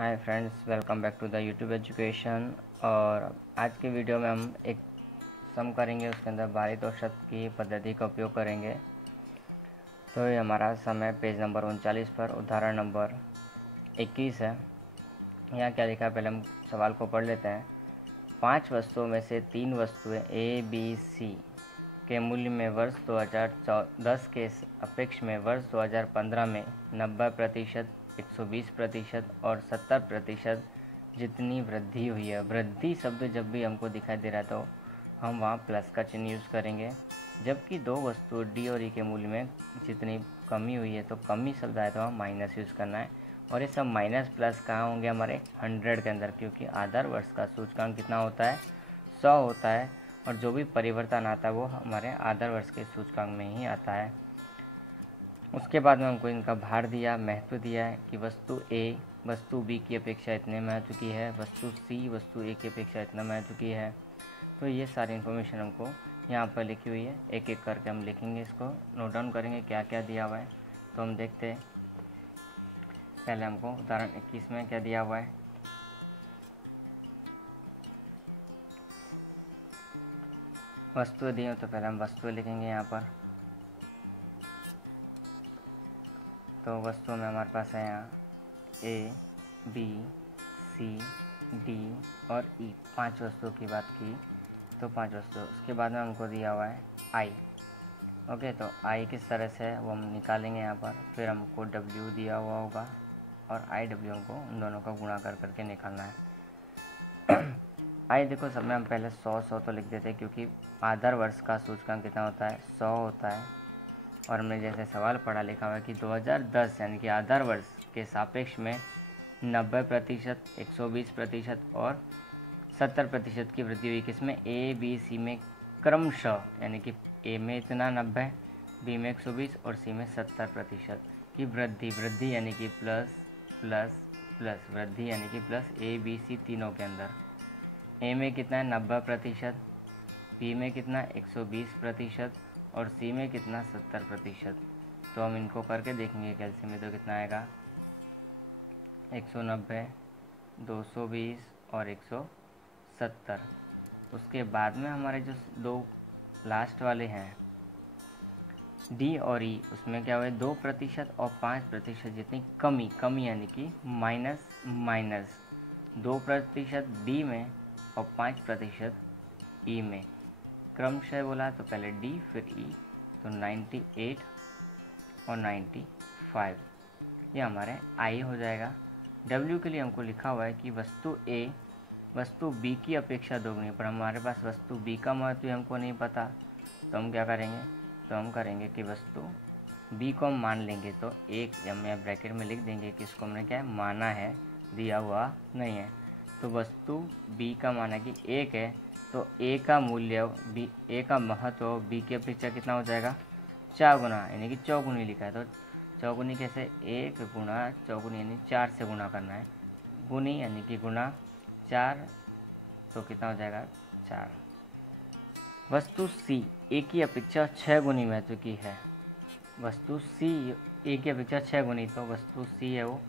Hi friends, welcome back to the YouTube education. और आज के वीडियो में हम एक सम करेंगे, उसके अंदर भारित औसत की पद्धति का उपयोग करेंगे। तो ये हमारा सम है पेज नंबर 39 पर, उदाहरण नंबर 21 है। यहाँ क्या लिखा है, पहले हम सवाल को पढ़ लेते हैं। 5 वस्तुओं में से 3 वस्तुएं ए, बी, सी के मूल्य में वर्ष 2010 के अपेक्ष में वर्ष 2015 में 90%, 120% और 70% जितनी वृद्धि हुई है। वृद्धि शब्द जब भी हमको दिखाई दे रहा है तो हम वहाँ प्लस का चिन्ह यूज़ करेंगे। जबकि 2 वस्तु डी और ई के मूल्य में जितनी कमी हुई है तो कमी शब्द आया तो वहाँ माइनस यूज़ करना है। और ये सब माइनस प्लस कहाँ होंगे, हमारे 100 के अंदर, क्योंकि आधार वर्ष का सूचकांक कितना होता है, 100 होता है। और जो भी परिवर्तन आता है वो हमारे आधार वर्ष के सूचकांक में ही आता है। उसके बाद में हमको इनका भार दिया, महत्व दिया है कि वस्तु ए वस्तु बी की अपेक्षा इतने महत्व की है, वस्तु सी वस्तु ए की अपेक्षा इतना महत्व की है। तो ये सारी इन्फॉर्मेशन हमको यहाँ पर लिखी हुई है। एक एक करके हम लिखेंगे, इसको नोट डाउन करेंगे क्या क्या दिया हुआ है। तो हम देखते हैं, पहले हमको उदाहरण 21 में क्या दिया हुआ है। वस्तुएं दी हो तो पहले हम वस्तुएं लिखेंगे यहाँ पर। तो वस्तुओं में हमारे पास है यहाँ ए, बी, सी, डी और ई। 5 वस्तुओं की बात की तो 5 वस्तु। उसके बाद में हमको दिया हुआ है आई। ओके, तो आई किस तरह से है वो हम निकालेंगे यहाँ पर। फिर हमको डब्ल्यू दिया हुआ होगा और आई डब्ल्यू हमको उन दोनों का गुणा कर करके निकालना है। आई देखो, सब में हम पहले 100 तो लिख देते हैं, क्योंकि आधार वर्ष का सूचकांक कितना होता है, 100 होता है। और हमने जैसे सवाल पढ़ा लिखा हुआ है कि 2010 यानी कि आधार वर्ष के सापेक्ष में 90%, 120% और 70% की वृद्धि हुई। किसमें, ए, बी, सी में क्रमशः, यानी कि ए में इतना 90, बी में 120 और सी में 70% की वृद्धि। वृद्धि यानी कि प्लस प्लस प्लस, वृद्धि यानी कि प्लस, ए, बी, सी तीनों के अंदर। ए में कितना है, 90%, बी में कितना 120% और सी में कितना 70%। तो हम इनको करके देखेंगे कैलसी में, तो कितना आएगा 190, 220 और 170। उसके बाद में हमारे जो दो लास्ट वाले हैं डी और ई, उसमें क्या हुआ है, 2% और 5% जितनी कमी यानी कि माइनस माइनस, 2% डी में और 5% ई में। क्रमशः बोला तो पहले डी फिर ई, तो 98 और 95 ये हमारे आई हो जाएगा। डब्ल्यू के लिए हमको लिखा हुआ है कि वस्तु ए वस्तु बी की अपेक्षा दोगुनी, पर हमारे पास वस्तु बी का महत्व हमको नहीं पता। तो हम क्या करेंगे, तो हम करेंगे कि वस्तु बी को हम मान लेंगे। तो एक हम यहाँ ब्रैकेट में लिख देंगे कि इसको हमने क्या है, माना है, दिया हुआ नहीं है। तो वस्तु बी का माना कि 1 है, तो ए का मूल्य बी, ए का महत्व बी की अपेक्षा कितना हो जाएगा, 4 गुना, यानी कि चौगुनी लिखा है। तो चौगुनी कैसे, 1 गुना चौगुनी यानी 4 से गुना करना है। गुनी यानी कि गुना 4, तो कितना हो जाएगा 4। वस्तु सी ए की अपेक्षा 6 गुनी महत्व की है। वस्तु सी ए की अपेक्षा 6 गुनी, तो वस्तु सी है वो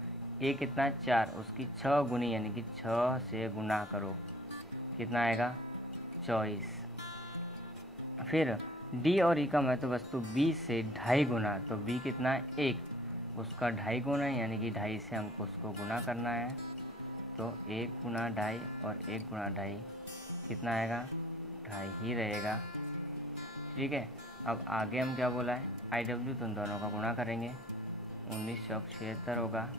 ए कितना है 4, उसकी 6 गुनी यानी कि 6 से गुना करो, कितना आएगा 24। फिर डी और ई का महत्व वस्तु बी से 2.5 गुना, तो बी कितना है 1, उसका 2.5 गुना यानी कि 2.5 से हमको उसको गुना करना है। तो 1 गुना 2.5 और 1 गुना 2.5 कितना आएगा, 2.5 ही रहेगा। ठीक है, अब आगे हम क्या बोला है, आई डब्ल्यू, तो उन दोनों का गुणा करेंगे, 1976 होगा।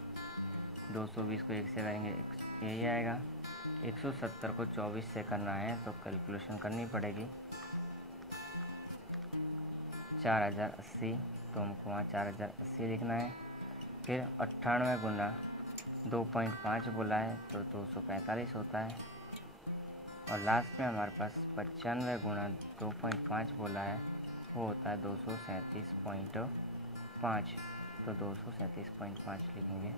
220 को 1 से करेंगे, यही आएगा। 170 को 24 से करना है तो कैलकुलेशन करनी पड़ेगी, 4080, तो हमको वहाँ 4080 लिखना है। फिर 98 गुना 2.5 बोला है तो 245 होता है। और लास्ट में हमारे पास 95 गुना 2.5 बोला है, वो होता है 237.5, तो 237.5 लिखेंगे।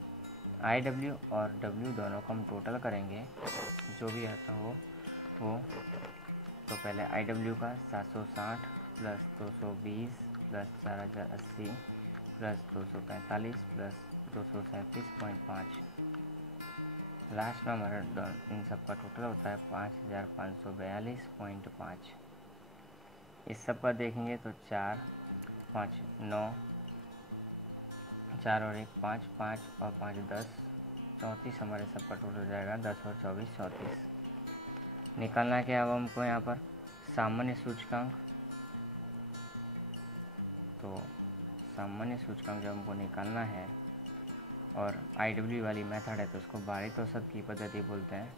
आई डब्ल्यू और डब्ल्यू दोनों को हम टोटल करेंगे, जो भी आता हो वो। तो पहले आई डब्ल्यू का 760 plus 220 plus 4080 plus 245 plus 237.5, last में हमारा इन सब का टोटल होता है 5542.5। इस सब का देखेंगे तो 4 5 9, 4 और 1 5, 5 और 5 10, 34 हमारे सब का टोटल हो जाएगा। 10 और 24 34। निकालना क्या अब हमको यहाँ पर सामान्य सूचकांक। तो सामान्य सूचकांक जब हमको निकालना है और IW वाली मेथड है तो उसको भारित औसत की पद्धति बोलते हैं।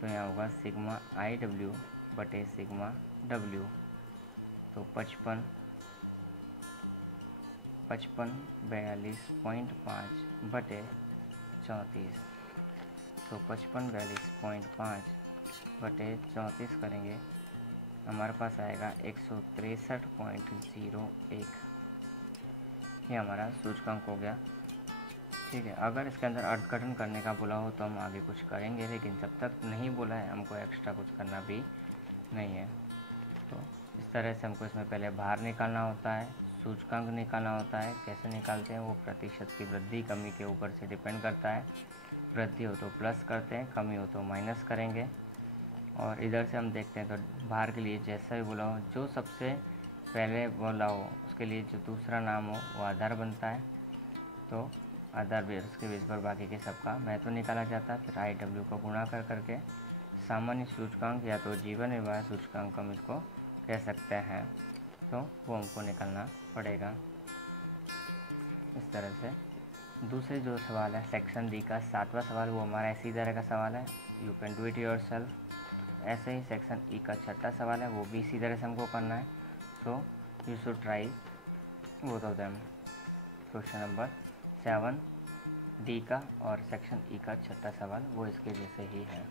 तो यहाँ होगा सिग्मा IW बटे सिग्मा W। तो 55 42.5 बटे 34। तो 55 42.5 बटे 34 करेंगे, हमारे पास आएगा 163.01। ये हमारा सूचकांक हो गया। ठीक है, अगर इसके अंदर अर्थघटन करने का बोला हो तो हम आगे कुछ करेंगे, लेकिन जब तक नहीं बोला है हमको एक्स्ट्रा कुछ करना भी नहीं है। तो इस तरह से हमको इसमें पहले भार निकालना होता है, सूचकांक निकालना होता है। कैसे निकालते हैं वो प्रतिशत की वृद्धि कमी के ऊपर से डिपेंड करता है। वृद्धि हो तो प्लस करते हैं, कमी हो तो माइनस करेंगे। और इधर से हम देखते हैं तो भार के लिए जैसा भी बोला हो, जो सबसे पहले बोला हो उसके लिए जो दूसरा नाम हो वो आधार बनता है। तो आधार बेस के बेस पर बाकी के सबका महत्व निकाला जाता है। फिर IW को गुणा कर करके सामान्य सूचकांक या तो जीवन निर्वाह सूचकांक हम इसको कह सकते हैं, तो वो हमको निकालना पड़ेगा। इस तरह से दूसरे जो सवाल है सेक्शन डी का 7वां सवाल, वो हमारा इसी तरह का सवाल है, you can do it yourself. ऐसे ही सेक्शन ई का 6वां सवाल है, वो भी इसी तरह से हमको करना है। So you should try both of them. Question number 7 D का और सेक्शन ई का 6वां सवाल वो इसके जैसे ही है।